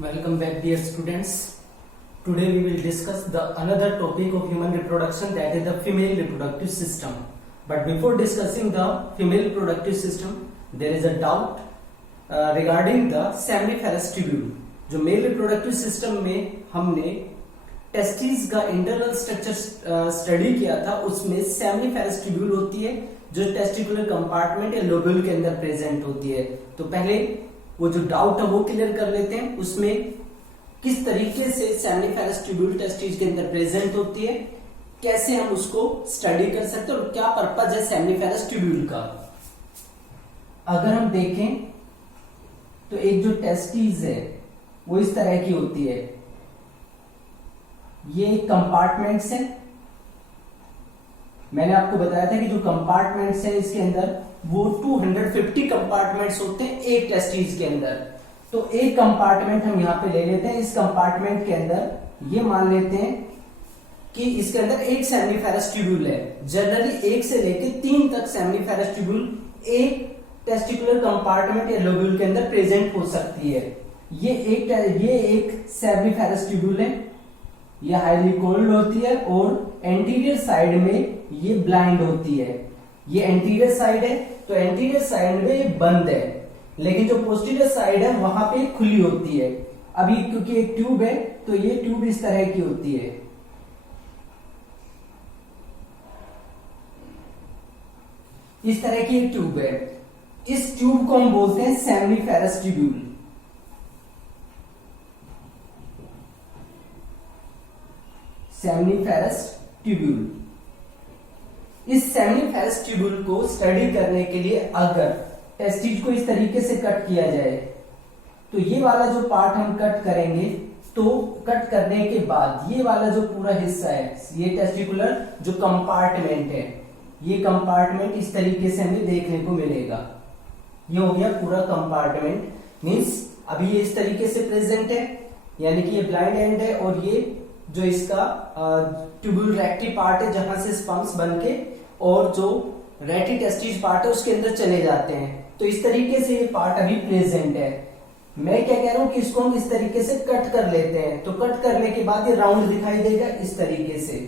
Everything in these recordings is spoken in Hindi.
Welcome back, dear students. Today we will discuss the another topic of human reproduction, that is the female reproductive system. But before discussing the female reproductive system, there is a doubt regarding the seminiferous tubule. जो मेल रिप्रोडक्टिव सिस्टम में हमने टेस्टिस का इंटरनल स्ट्रक्चर स्टडी किया था, उसमें सेमिनिफेरस ट्यूब्यूल होती है जो टेस्टिकुलर कंपार्टमेंट या लोब्यूल के अंदर प्रेजेंट होती है। तो पहले वो जो डाउट है वो क्लियर कर लेते हैं, उसमें किस तरीके से सेमिनिफेरस ट्यूब्यूल टेस्टिस के अंदर प्रेजेंट होती है, कैसे हम उसको स्टडी कर सकते हैं और क्या पर्पज है सेमिनिफेरस ट्यूब्यूल का। अगर हम देखें तो एक जो टेस्टिस है वो इस तरह की होती है, ये कंपार्टमेंट्स है। मैंने आपको बताया था कि जो कंपार्टमेंट्स है इसके अंदर वो 250 कंपार्टमेंट्स होते हैं एक टेस्टिस के अंदर। तो एक कंपार्टमेंट हम यहां पे ले लेते हैं, इस कंपार्टमेंट के अंदर ये मान लेते हैं कि इसके अंदर एक सेमिनिफेरस ट्यूब्यूल है। जनरली 1 से लेकर 3 तक सेमिनिफेरस ट्यूब्यूल एक टेस्टिकुलर कंपार्टमेंट या लोब्यूल के अंदर प्रेजेंट हो सकती है। ये एक सेमिनिफेरस ट्यूब्यूल है, ये हाईली कोल्ड होती है और एंटीरियर साइड में ये ब्लाइंड होती है। ये एंटीरियर साइड है तो एंटीरियर साइड में ये बंद है, लेकिन जो पोस्टीरियर साइड है वहां पे खुली होती है। अभी क्योंकि एक ट्यूब है तो ये ट्यूब इस तरह की होती है। इस तरह की एक ट्यूब है, इस ट्यूब को हम बोलते हैं सेमिनिफेरस ट्यूब्यूल। Seminiferous tubule. इस सेमिनिफेरस ट्यूब्यूल को स्टडी करने के लिए अगर टेस्टिस को इस तरीके से कट किया जाए तो ये वाला जो पार्ट हम कट करेंगे, तो कट करने के बाद ये वाला जो पूरा हिस्सा है, ये टेस्टिकुलर जो कंपार्टमेंट है, ये कंपार्टमेंट इस तरीके से हमें देखने को मिलेगा। ये हो गया पूरा कंपार्टमेंट, मींस अभी ये इस तरीके से प्रेजेंट है, यानी कि ये ब्लाइंड एंड है और ये जो इसका ट्यूब्यूल रेक्टी पार्ट है जहां से स्पम्स बनके और जो रेटी टेस्टिस पार्ट है उसके अंदर चले जाते हैं। तो इस तरीके से ये पार्ट अभी प्रेजेंट है। मैं क्या कह रहा हूं कि इसको हम इस तरीके से कट कर लेते हैं, तो कट करने के बाद ये राउंड दिखाई देगा इस तरीके से।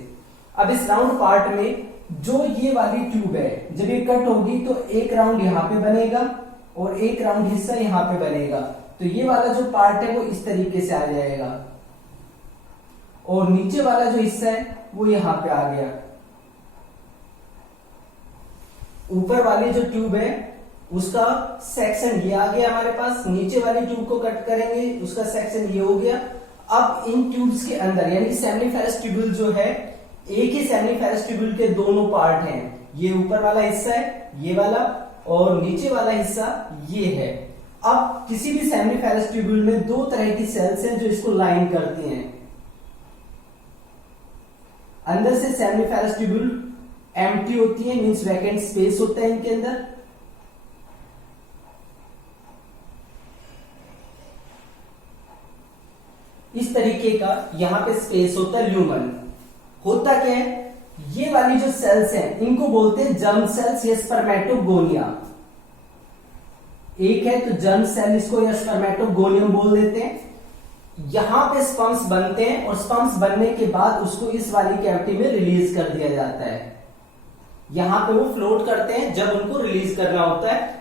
अब इस राउंड पार्ट में जो ये वाली ट्यूब है, जब ये कट होगी तो एक राउंड यहाँ पे बनेगा और एक राउंड हिस्सा यहाँ पे बनेगा। तो ये वाला जो पार्ट है वो इस तरीके से आ जाएगा और नीचे वाला जो हिस्सा है वो यहां पे आ गया। ऊपर वाली जो ट्यूब है उसका सेक्शन ये आ गया हमारे पास, नीचे वाली ट्यूब को कट करेंगे उसका सेक्शन ये हो गया। अब इन ट्यूब्स के अंदर यानी सेमिनिफेरस ट्यूब्यूल जो है, एक ही सेमिनिफेरस ट्यूब्यूल के दोनों पार्ट हैं, ये ऊपर वाला हिस्सा है ये वाला और नीचे वाला हिस्सा ये है। अब किसी भी सेमिनिफेरस ट्यूब्यूल में 2 तरह की सेल्स हैं जो इसको लाइन करती हैं। अंदर से सेमिनिफेरस ट्यूब्यूल एम्प्टी होती है, मींस वैकेंट स्पेस होता है इनके अंदर। इस तरीके का यहां पे स्पेस होता है, ल्यूमन। होता क्या है, ये वाली जो सेल्स हैं इनको बोलते हैं जर्म सेल्स या स्पर्मेटोगोनिया। एक है तो जर्म सेल इसको या स्पर्मेटोगोनियम बोल देते हैं। यहां पे स्पम्स बनते हैं और स्पम्स बनने के बाद उसको इस वाली कैविटी में रिलीज कर दिया जाता है। यहां पे वो फ्लोट करते हैं जब उनको रिलीज करना होता है।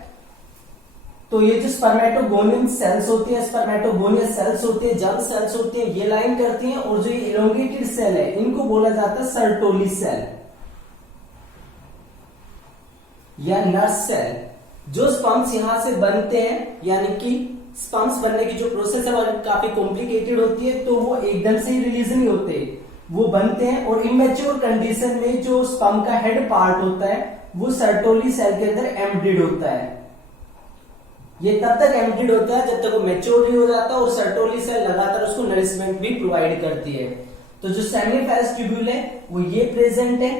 तो ये जो स्पर्मेटोगोनियम सेल्स होती है, स्पर्मेटोगोनिया सेल्स होती है, जर्म सेल्स होती है, ये लाइन करती हैं और जो ये इलोंगेटेड सेल है इनको बोला जाता है सर्टोली सेल या नर्स सेल। जो स्पम्स यहां से बनते हैं, यानी कि स्पम्स बनने की जो प्रोसेस है वो काफी कॉम्प्लिकेटेड होती है, तो वो एकदम से ही रिलीज नहीं होते, वो बनते हैं और इमेच्योर कंडीशन में जो स्पम का हेड पार्ट होता है वो सर्टोली सेल के अंदर एम्बेडेड होता है। ये तब तक एम्बेडेड होता है जब तक वो मैच्योर नहीं हो जाता और सर्टोली सेल लगातार उसको नरिशमेंट भी प्रोवाइड करती है। तो जो सेमिनिफेरस ट्यूब्यूल है वो ये प्रेजेंट है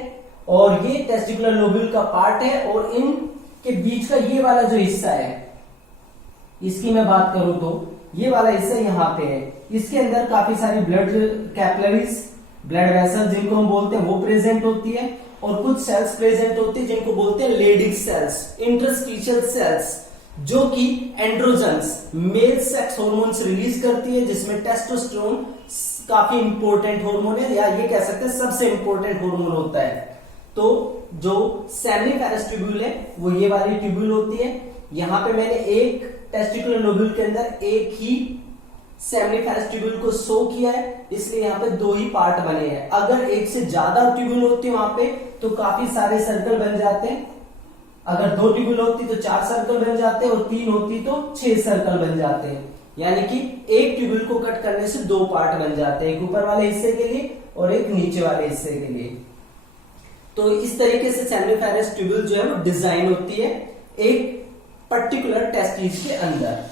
और ये टेस्टिकुलर लोब्यूल का पार्ट है और इन के बीच का ये वाला जो हिस्सा है, इसकी मैं बात करूं तो ये वाला हिस्सा यहां पे है। इसके अंदर काफी सारी ब्लड कैपिलरीज, ब्लड वेसल जिनको हम बोलते हैं वो प्रेजेंट होती है और कुछ सेल्स प्रेजेंट होती है जिनको बोलते हैं लेडिंग सेल्स, इंटरस्टिशियल सेल्स। जो कि androgens male sex hormones release करती है, जिसमें टेस्टोस्टेरोन काफी इंपॉर्टेंट हार्मोन है, या ये कह सकते हैं सबसे इंपॉर्टेंट हार्मोन होता है। तो जो सेमिनिफेरस ट्यूब्यूल है वो ये वाली ट्यूब्यूल होती है। यहां पे मैंने एक टेस्टिकुलर लोब्यूल के अंदर एक ही सेमिनिफेरस ट्यूब्यूल को शो किया है, इसलिए यहाँ पे दो ही पार्ट बने हैं। अगर एक से ज्यादा ट्यूब्यूल होती है वहां पे तो काफी सारे सर्कल बन जाते हैं। अगर दो ट्यूब्यूल होती तो 4 सर्कल बन जाते हैं, और 3 होती तो 6 सर्कल बन जाते हैं। यानी कि एक ट्यूब्यूल को कट करने से 2 पार्ट बन जाते हैं, एक ऊपर वाले हिस्से के लिए और एक नीचे वाले हिस्से के लिए। तो इस तरीके से सेमिनिफेरस ट्यूब्यूल जो है वो डिजाइन होती है एक पर्टिकुलर टेस्टिस के अंदर।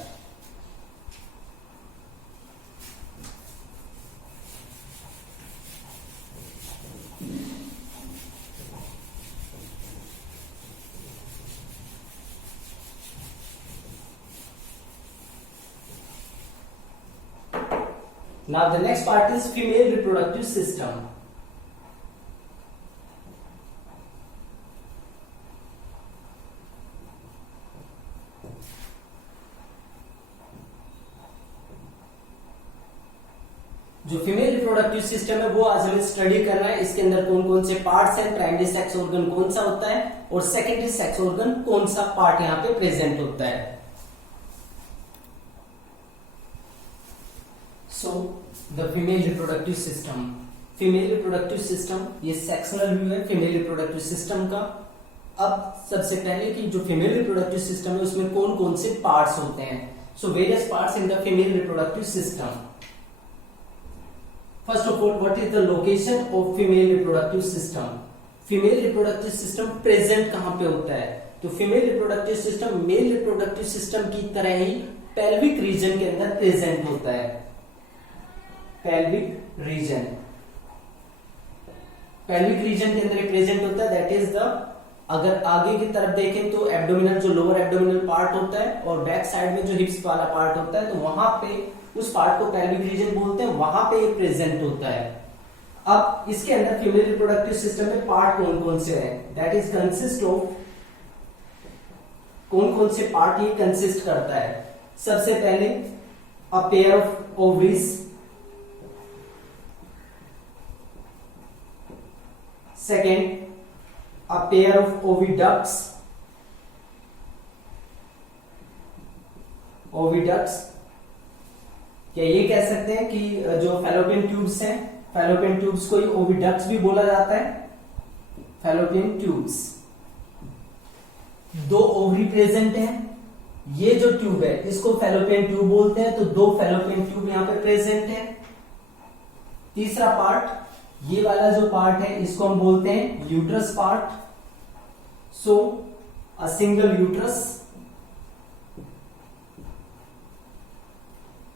Now the next part is female reproductive system. जो फीमेल रिप्रोडक्टिव सिस्टम है वो आज हमें स्टडी करना है। इसके अंदर कौन कौन से पार्ट्स हैं, प्राइमरी सेक्स ऑर्गन कौन सा होता है और सेकेंडरी सेक्स ऑर्गन कौन सा पार्ट यहाँ पे प्रेजेंट होता है। So the female reproductive system, female reproductive system ये सेक्शनल व्यू है फीमेल रिप्रोडक्टिव सिस्टम का। अब सबसे पहले कि जो फीमेल रिप्रोडक्टिव सिस्टम है उसमें कौन कौन से पार्ट्स होते हैं। So various parts in the female reproductive system. First of all, what is the location of female reproductive system? Female reproductive system present कहां पे होता है? तो female reproductive system male reproductive system की तरह ही pelvic region के अंदर present होता है। pelvic region के अंदर प्रेजेंट होता है। दैट इज द, अगर आगे की तरफ देखें तो एब्डोमिनल, जो लोअर एब्डोमिनल पार्ट होता है, और बैक साइड में जो हिप्स वाला पार्ट होता है, तो वहां पे उस पार्ट को पेल्विक रीजन बोलते हैं, वहां पे ये प्रेजेंट होता है। अब इसके अंदर फीमेल रिप्रोडक्टिव सिस्टम में पार्ट कौन कौन से हैं? दैट इज कंसिस्ट ऑफ, कौन कौन से पार्ट ये कंसिस्ट करता है? सबसे पहले a pair of ovaries, second a pair of oviducts, क्या ये कह सकते हैं कि जो फैलोपियन ट्यूब्स हैं, फैलोपियन ट्यूब्स को ओविडक्ट्स भी बोला जाता है। फैलोपियन ट्यूब्स, 2 ओवरी प्रेजेंट हैं, ये जो ट्यूब है इसको फैलोपियन ट्यूब बोलते हैं, तो 2 फैलोपियन ट्यूब यहां पे प्रेजेंट है। तीसरा पार्ट, ये वाला जो पार्ट है इसको हम बोलते हैं uterus part. So a single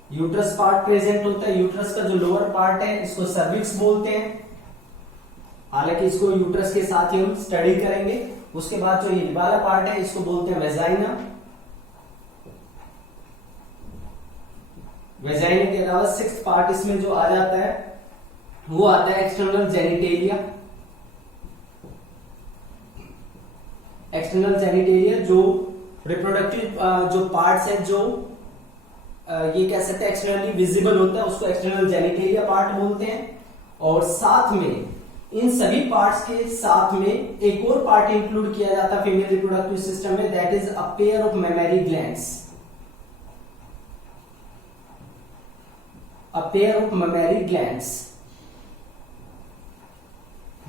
uterus part present होता है। यूट्रस का जो लोअर पार्ट है इसको सर्विक्स बोलते हैं। हालांकि इसको यूट्रस के साथ ही हम स्टडी करेंगे। उसके बाद जो ये वाला पार्ट है इसको बोलते हैं वेजाइना। वेजाइना के अलावा 6th पार्ट इसमें जो आ जाता है वो आता है एक्सटर्नल जेनिटेलिया। एक्सटर्नल जेनिटेलिया जो रिप्रोडक्टिव जो पार्ट्स है, जो ये कह सकते हैं एक्सटर्नली विजिबल होता है, उसको एक्सटर्नल जेनिटेलिया पार्ट बोलते हैं। और साथ में इन सभी पार्ट्स के साथ में एक और पार्ट इंक्लूड किया जाता है फीमेल रिप्रोडक्टिव सिस्टम में, that is a pair of mammary glands. A pair of mammary glands,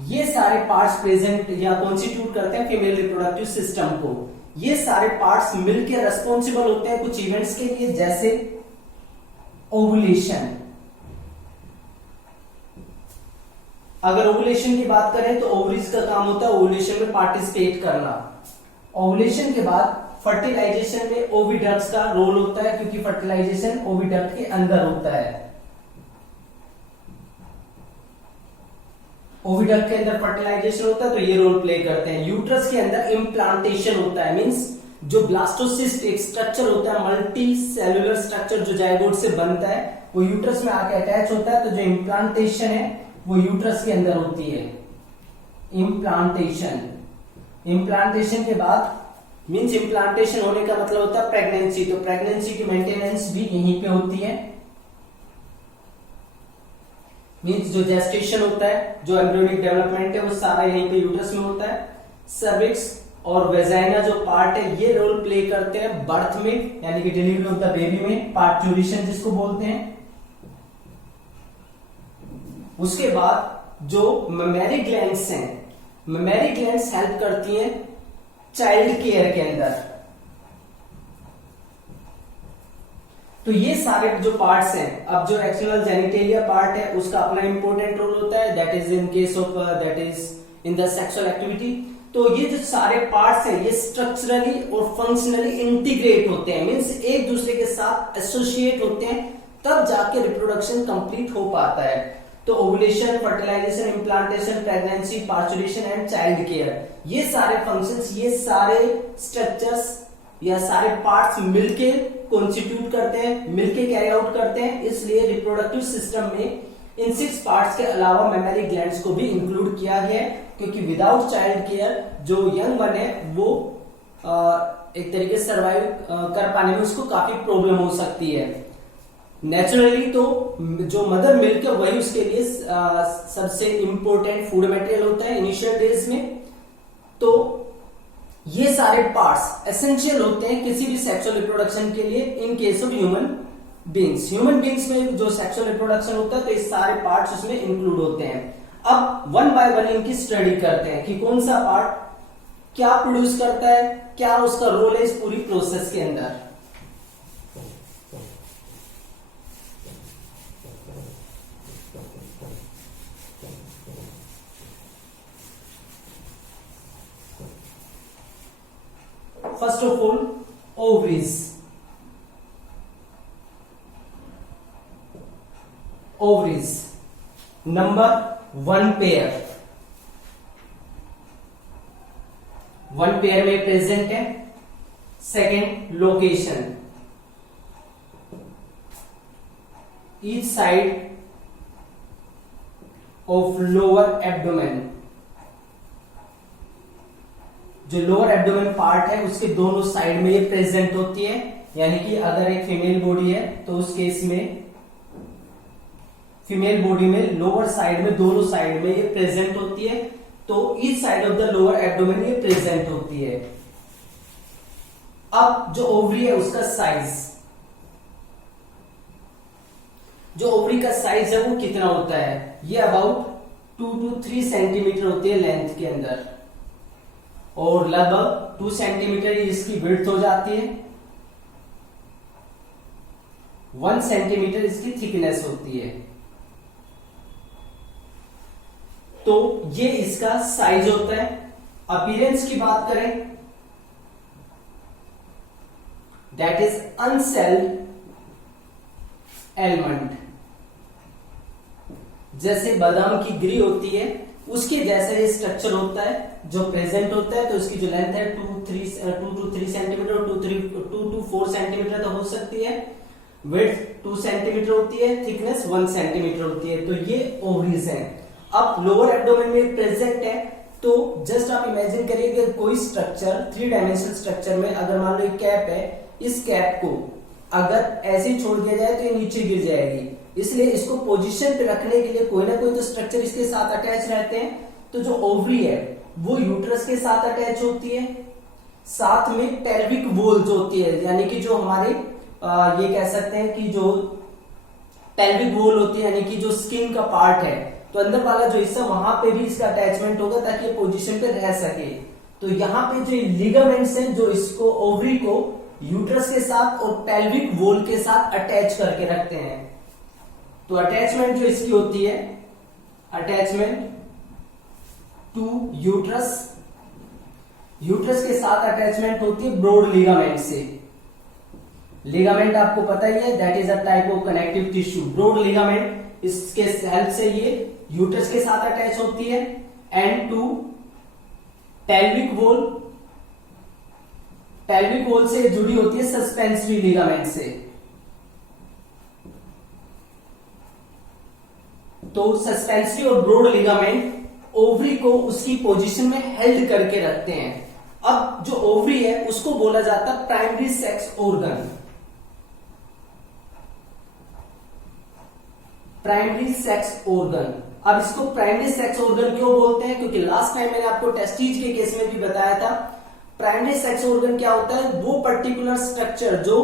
ये सारे पार्ट्स प्रेजेंट या कॉन्स्टिट्यूट करते हैं फीमेल रिप्रोडक्टिव सिस्टम को। ये सारे पार्ट्स मिलकर रेस्पॉन्सिबल होते हैं कुछ इवेंट्स के लिए, जैसे ओवुलेशन। अगर ओवुलेशन की बात करें तो ओवरीज का काम होता है ओवुलेशन में पार्टिसिपेट करना। ओवुलेशन के बाद फर्टिलाइजेशन में ओविडक्ट्स का रोल होता है, क्योंकि फर्टिलाइजेशन ओविडक्ट के अंदर होता है। ओविडक्ट के अंदर फर्टिलाइजेशन होता है तो ये रोल प्ले करते हैं। यूट्रस के अंदर इम्प्लांटेशन होता है, मींस जो ब्लास्टोसिस्ट एक स्ट्रक्चर होता है, मल्टी सेलुलर स्ट्रक्चर जो जाइगोट से बनता है, वो यूट्रस में आके अटैच होता है। तो जो इम्प्लांटेशन है वो यूट्रस के अंदर होती है। इम्प्लांटेशन के बाद मीन्स इम्प्लांटेशन होने का मतलब होता है प्रेगनेंसी, तो प्रेगनेंसी की मेंटेनेंस भी यहीं पे होती है। मीन्स जो जेस्टेशन होता है, जो एम्ब्रियोनिक डेवलपमेंट है, वो सारा यहीं पे यूट्रस में होता है। सर्विक्स और वेजाइना जो पार्ट है ये रोल प्ले करते हैं बर्थ में, यानी कि डिलीवरी ऑफ द बेबी में, पार्टुरेशन जिसको बोलते हैं। उसके बाद जो मेमरी ग्लैंड्स हैं, मेमरी ग्लैंड्स हेल्प करती हैं चाइल्ड केयर के अंदर। तो ये सारे जो पार्ट्स हैं, अब जो एक्सटर्नल जेनिटेलिया पार्ट है उसका अपना इंपॉर्टेंट रोल होता है, that is in case of that is in the sexual activity. तो ये जो सारे पार्ट्स हैं ये स्ट्रक्चरली और फंक्शनली इंटीग्रेट होते हैं, मींस एक दूसरे के साथ एसोसिएट होते हैं, तब जाके रिप्रोडक्शन कंप्लीट हो पाता है। तो ovulation, fertilisation, implantation, pregnancy, parturition and child care, ये सारे फंक्शंस, ये सारे स्ट्रक्चर्स या सारे पार्ट्स मिलके कॉन्स्टिट्यूट करते हैं, मिलके कैरी आउट करते हैं। इसलिए रिप्रोडक्टिव सिस्टम में इन 6 पार्ट्स के अलावा मेमरी ग्लैंड्स को भी इंक्लूड किया गया है, क्योंकि विदाउट चाइल्ड केयर जो यंग वन है वो एक तरीके से सर्वाइव कर पाने में उसको काफी प्रॉब्लम हो सकती है। नेचुरली तो जो मदर मिल्क है वही उसके लिए सबसे इंपॉर्टेंट फूड मटेरियल होता है इनिशियल डेज में। तो ये सारे पार्ट्स एसेंशियल होते हैं किसी भी सेक्सुअल रिप्रोडक्शन के लिए in case of human beings. Human beings में जो सेक्सुअल रिप्रोडक्शन होता है तो ये सारे पार्ट्स उसमें इंक्लूड होते हैं। अब वन बाय वन इनकी स्टडी करते हैं कि कौन सा पार्ट क्या प्रोड्यूस करता है, क्या उसका रोल है इस पूरी प्रोसेस के अंदर। First of all ovaries. Ovaries number 1 pair, 1 pair में प्रेजेंट है। Second location, each side of lower abdomen, जो लोअर एब्डोमेन पार्ट है उसके दोनों साइड में ये प्रेजेंट होती है। यानी कि अगर एक फीमेल बॉडी है तो उस केस में फीमेल बॉडी में लोअर साइड में दोनों साइड में ये प्रेजेंट होती है, तो each side of the lower abdomen ये प्रेजेंट होती है। अब जो ओवरी है उसका साइज, जो ओवरी का साइज है वो कितना होता है, ये अबाउट 2 to 3 सेंटीमीटर होती है लेंथ के अंदर, और लगभग 2 सेंटीमीटर इसकी विड्थ हो जाती है, 1 सेंटीमीटर इसकी थिकनेस होती है। तो ये इसका साइज होता है। अपीयरेंस की बात करें, दैट इज अनसेल्ड एलमंड, जैसे बादाम की गिरी होती है उसके जैसा ये स्ट्रक्चर होता है जो प्रेजेंट होता है। तो इसकी जो लेंथ है 2 to 3 सेंटीमीटर, 2 to 4 सेंटीमीटर तो हो सकती है, विड्थ 2 सेंटीमीटर होती है, थिकनेस 1 सेंटीमीटर होती है। तो ये ओवरीज है। अब लोअर एब्डोमेन में प्रेजेंट है, तो जस्ट आप इमेजिन करिए कि कोई स्ट्रक्चर 3 डायमेंशनल स्ट्रक्चर में अगर मान लो एक कैप है, इस कैप को अगर ऐसे ही छोड़ दिया जाए तो ये नीचे गिर जाएगी, इसलिए इसको पोजीशन पे रखने के लिए कोई ना कोई तो स्ट्रक्चर इसके साथ अटैच रहते हैं। तो जो ओवरी है वो यूट्रस के साथ अटैच होती है, साथ में पेल्विक वॉल जो होती है, यानी कि जो हमारे ये कह सकते हैं कि जो पेल्विक वॉल होती है, यानी कि जो स्किन का पार्ट है, तो अंदर वाला जो हिस्सा वहां पे भी इसका अटैचमेंट होगा ताकि ये पोजीशन पे रह सके। तो यहाँ पे जो लिगामेंट्स हैं जो इसको ओवरी को यूट्रस के साथ और पेल्विक वॉल के साथ अटैच करके रखते हैं। तो अटैचमेंट जो इसकी होती है, अटैचमेंट टू यूट्रस, यूट्रस के साथ अटैचमेंट होती है ब्रॉड लिगामेंट से। लिगामेंट आपको पता ही है, that is a type of connective tissue. Broad ligament इसके हेल्प से ये यूट्रस के साथ अटैच होती है। And to pelvic wall, pelvic wall से जुड़ी होती है सस्पेंसरी लिगामेंट से। तो सस्पेंसरी और ब्रॉड लिगामेंट ओवरी को उसकी पोजीशन में हेल्ड करके रखते हैं। अब जो ओवरी है उसको बोला जाता है primary sex organ. Primary sex organ. अब इसको प्राइमरी सेक्स ऑर्गन क्यों बोलते हैं? क्योंकि लास्ट टाइम मैंने आपको टेस्टिज के केस में भी बताया था, प्राइमरी सेक्स ऑर्गन क्या होता है? वो पर्टिकुलर स्ट्रक्चर जो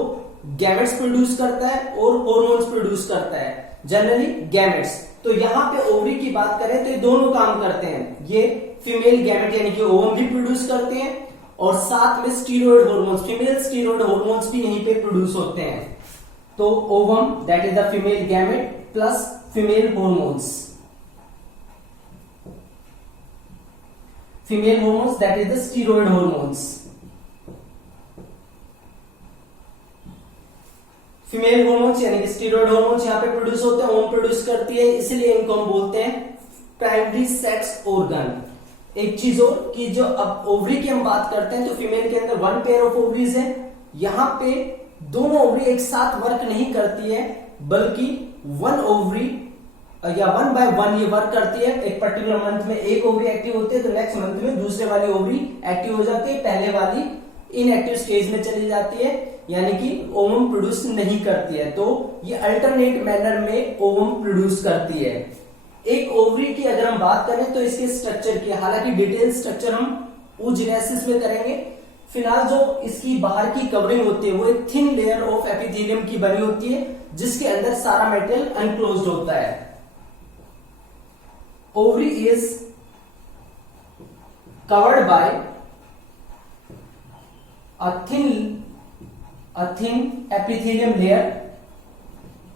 गैमेट्स प्रोड्यूस करता है और हॉर्मोन्स प्रोड्यूस करता है, जनरली गैमेट्स। तो यहां पे ओवरी की बात करें तो ये दोनों काम करते हैं। ये फीमेल गैमेट यानी कि ओवम भी प्रोड्यूस करते हैं और साथ में steroid hormones, female steroid hormones भी यहीं पे प्रोड्यूस होते हैं। तो ovum that is the female gamete plus female hormones, female hormones that is the steroid hormones. Female hormones यानी कि स्टीरॉयड हॉर्मोन्स यहां पे प्रोड्यूस होते हैं, ओवम प्रोड्यूस करती है, इसलिए इनको हम बोलते हैं प्राइमरी सेक्स ऑर्गन। एक चीज और कि जो अब ओवरी की हम बात करते हैं तो फीमेल के अंदर 1 पेयर ऑफ ओवरीज है। यहां पे दोनों ओवरी एक साथ वर्क नहीं करती है, बल्कि 1 ओवरी या 1 बाय 1 ये वर्क करती है। एक पर्टिकुलर मंथ में एक ओवरी एक्टिव होती है तो नेक्स्ट मंथ में दूसरे वाली ओवरी एक्टिव हो जाती है, पहले वाली इनएक्टिव स्टेज में चली जाती है, यानी कि ओवम प्रोड्यूस नहीं करती है। तो ये अल्टरनेट मैनर में ओवम प्रोड्यूस करती है। एक ओवरी की अगर हम बात करें तो इसके स्ट्रक्चर की, हालांकि डिटेल स्ट्रक्चर हम oogenesis में करेंगे, फिलहाल जो इसकी बाहर की कवरिंग होती है वो एक थिन लेयर ऑफ एपिथेलियम की बनी होती है, जिसके अंदर सारा मेटेरियल अनक्लोज्ड होता है। Ovary is covered by a thin epithelium layer,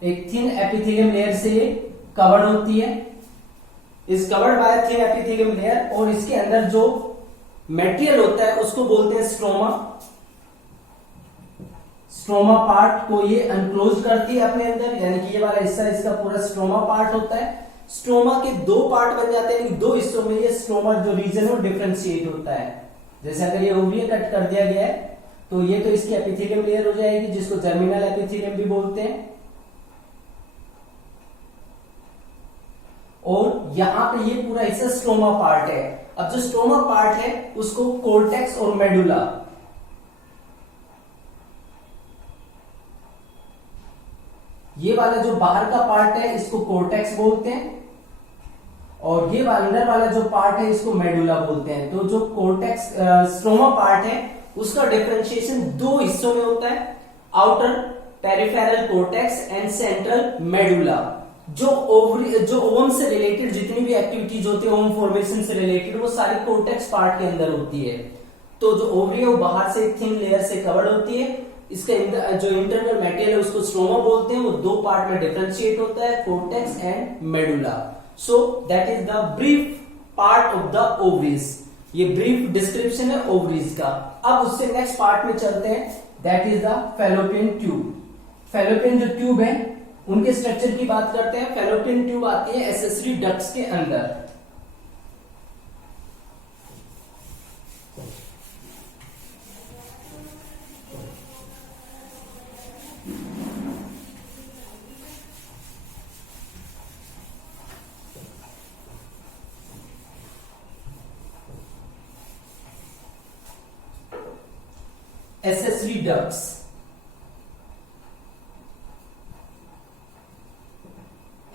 एक थिन एपिथेलियम लेयर से कवर्ड होती है, is covered by thin epithelium layer. और इसके अंदर जो मटेरियल होता है उसको बोलते हैं स्ट्रोमा। स्ट्रोमा पार्ट को ये अनक्लोज करती है अपने अंदर, यानी कि ये वाला हिस्सा इसका पूरा स्ट्रोमा पार्ट होता है। स्ट्रोमा के 2 पार्ट बन जाते हैं, 2 हिस्सों में ये स्ट्रोमा जो रीजन है डिफरेंशिएट होता है। जैसे अगर ये ओवरी कट कर दिया गया है तो ये तो इसकी एपिथेलियम लेयर हो जाएगी, जिसको जर्मिनल एपिथेलियम भी बोलते हैं। और यहां पे ये पूरा हिस्सा स्ट्रोमा पार्ट है। अब जो स्ट्रोमा पार्ट है उसको कोर्टेक्स और मेडुला, ये वाला जो बाहर का पार्ट है इसको कोर्टेक्स बोलते हैं, और ये अंदर वाला जो पार्ट है इसको मेडुला बोलते हैं। तो जो कोर्टेक्स स्ट्रोमा पार्ट है उसका डिफरेंशिएशन 2 हिस्सों में होता है, outer peripheral cortex and central medulla. जो ओवम से रिलेटेड जितनी भी एक्टिविटीज होती है, ओवम फॉर्मेशन से रिलेटेड, वो सारी कोर्टेक्स पार्ट के अंदर होती है। तो जो ओवरी है वो बाहर से थिन लेयर से कवर्ड होती है, इसका जो इंटरनल मटेरियल है उसको स्ट्रोमा बोलते हैं, वो 2 पार्ट में डिफरेंशिएट होता है, cortex and medulla. So that is the brief part of the ovaries. ये ब्रीफ डिस्क्रिप्शन है ओवरीज का। अब उससे नेक्स्ट पार्ट में चलते हैं, that is the fallopian tube. Fallopian जो ट्यूब है उनके स्ट्रक्चर की बात करते हैं। फैलोपियन ट्यूब आती है एसेसरी डक्ट्स के अंदर। एसेसरी डक्ट्स,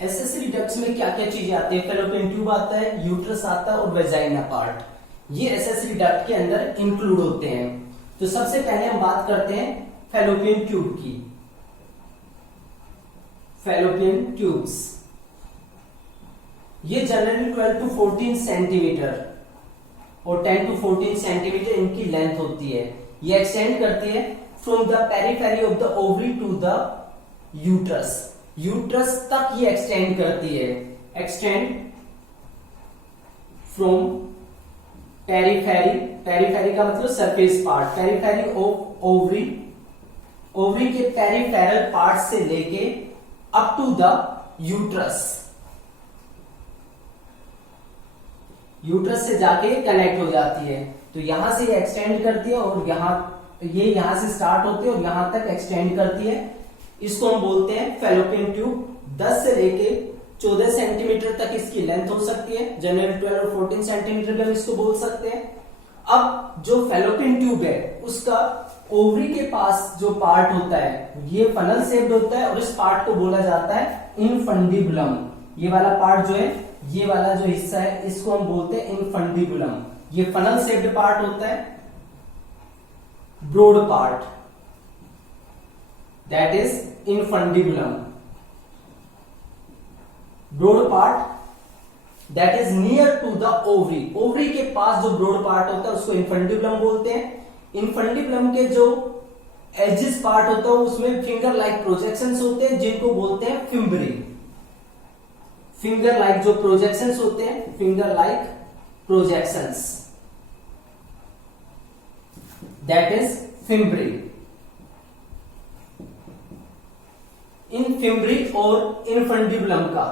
एसेसरी डक्ट्स में क्या क्या चीजें आती है? फैलोपियन ट्यूब आता है, यूट्रस आता है और वेजाइना पार्ट, ये एसेसरी डक्ट के अंदर इंक्लूड होते हैं। तो सबसे पहले हम बात करते हैं फैलोपियन ट्यूब की। फैलोपियन ट्यूब्स ये जनरली 12 to 14 सेंटीमीटर और 10 to 14 सेंटीमीटर इनकी लेंथ होती है। ये एक्सटेंड करती है from the periphery of the ovary to the uterus. Uterus तक ये एक्सटेंड करती है। एक्सटेंड फ्रॉम पेरिफेरी, पेरिफेरी का मतलब surface part, periphery of ovary, ovary के पेरिफेरल पार्ट से लेके up to the uterus, uterus से जाके कनेक्ट हो जाती है। तो यहां से ये एक्सटेंड करती है और यहां से स्टार्ट होती है और यहां तक एक्सटेंड करती है। इसको हम बोलते हैं फैलोपियन ट्यूब। 10 से लेके 14 सेंटीमीटर तक इसकी लेंथ हो सकती है, जनरली 12 और 14 सेंटीमीटर भी हम इसको बोल सकते हैं। अब जो फैलोपियन ट्यूब है उसका ओवरी के पास जो पार्ट होता है ये फनल शेप्ड होता है और इस पार्ट को बोला जाता है इनफंडिबुलम। ये वाला पार्ट जो है, ये वाला जो हिस्सा है इसको हम बोलते हैं इनफंडिबुलम। ये फनल शेप्ड पार्ट होता है। Broad part that is infundibulum. Broad part that is near to the ovary. Ovary के पास जो ब्रॉड पार्ट होता है उसको इनफंडिबुलम बोलते हैं। इनफंडिबुलम के जो एजिस पार्ट होता है उसमें फिंगर लाइक प्रोजेक्शंस होते हैं जिनको बोलते हैं फिम्ब्री। फिंगर लाइक जो प्रोजेक्शंस होते हैं, finger like projections that is fimbriae. In fimbriae और इनफंडिबुलम का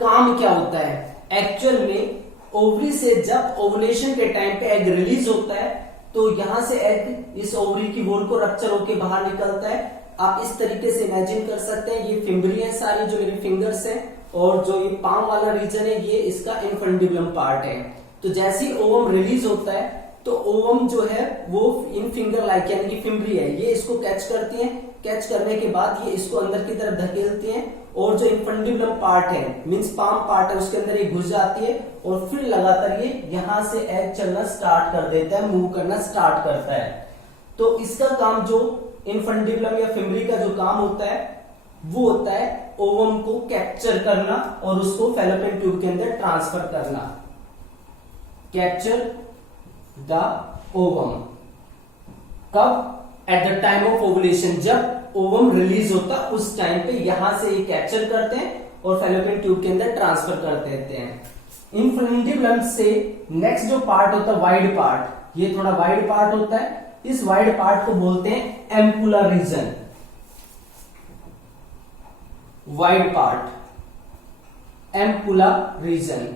काम क्या होता है? एक्चुअल में ओवरी से जब ओवुलेशन के टाइम पे एग रिलीज होता है तो यहां से एग इस ओवरी की वॉल को रप्चर होकर बाहर निकलता है। आप इस तरीके से इमेजिन कर सकते हैं, ये फिम्ब्री है सारी जो मेरी फिंगर्स है, और जो ये पाम वाला रीजन है ये इसका इनफंडिबुलम पार्ट है। तो जैसे ही ओवम रिलीज होता है तो ओवम जो है वो इन फिंगर लाइक यानी कि फिम्ब्री है, ये इसको कैच करती है। कैच करने के बाद ये इसको अंदर की तरफ धकेलती है और जो इनफंडिबुलम पार्ट है मींस पाम पार्ट है उसके अंदर ये घुस जाती है और फिर लगातार ये यहां से एग चलना स्टार्ट कर देता है, मूव करना स्टार्ट करता है। तो इसका काम जो इनफंडिबुलम या फिम्ब्री का जो काम होता है वो होता है ओवम को कैप्चर करना और उसको फैलोपियन ट्यूब के अंदर ट्रांसफर करना। कैप्चर द ओवम कब? At the time of ovulation, जब ओवम रिलीज होता उस टाइम पे यहां से ये कैप्चर करते हैं और फैलोपियन ट्यूब के अंदर ट्रांसफर कर देते हैं। इनफंडिबुलम से नेक्स्ट जो पार्ट होता है वाइड पार्ट, ये थोड़ा वाइड पार्ट होता है। इस वाइड पार्ट को बोलते हैं ampulla reason. Wide part ampulla reason,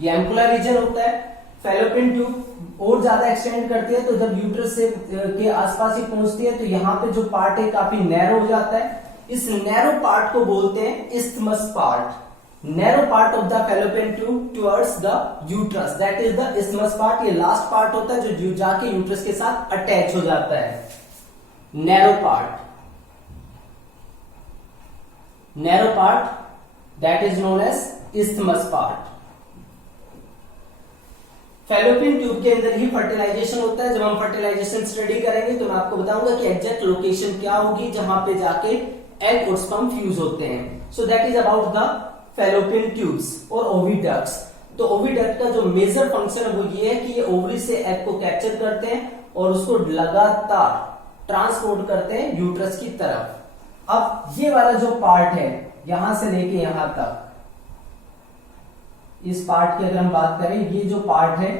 ये एम्पुला रीजन होता है। फैलोपियन ट्यूब और ज्यादा एक्सटेंड करती है तो जब यूट्रस से के आसपास ही पहुंचती है तो यहाँ पे जो पार्ट है काफी नैरो हो जाता है। इस नैरो पार्ट को बोलते हैं isthmus part. Narrow part of the fallopian tube towards the uterus that is the isthmus part. ये लास्ट पार्ट होता है जो जाके यूट्रस के साथ अटैच हो जाता है। Narrow part, narrow part that is known as isthmus part. Fallopian tube के अंदर ही फर्टिलाइजेशन होता है। जब हम फर्टिलाइजेशन स्टडी करेंगे तो मैं आपको बताऊंगा कि एग्जैक्ट लोकेशन क्या होगी जहां पे जाके एग और स्पर्म फ्यूज होते हैं। So that is about the fallopian tubes और ओविडक्ट्स। तो ओविडक्ट का जो मेजर फंक्शन है वो ये है कि ये ओवरी से एग को कैप्चर करते हैं और उसको लगातार ट्रांसपोर्ट करते हैं यूट्रस की तरफ। अब ये वाला जो पार्ट है यहां से लेके यहां तक, इस पार्ट की अगर हम बात करें, ये जो पार्ट है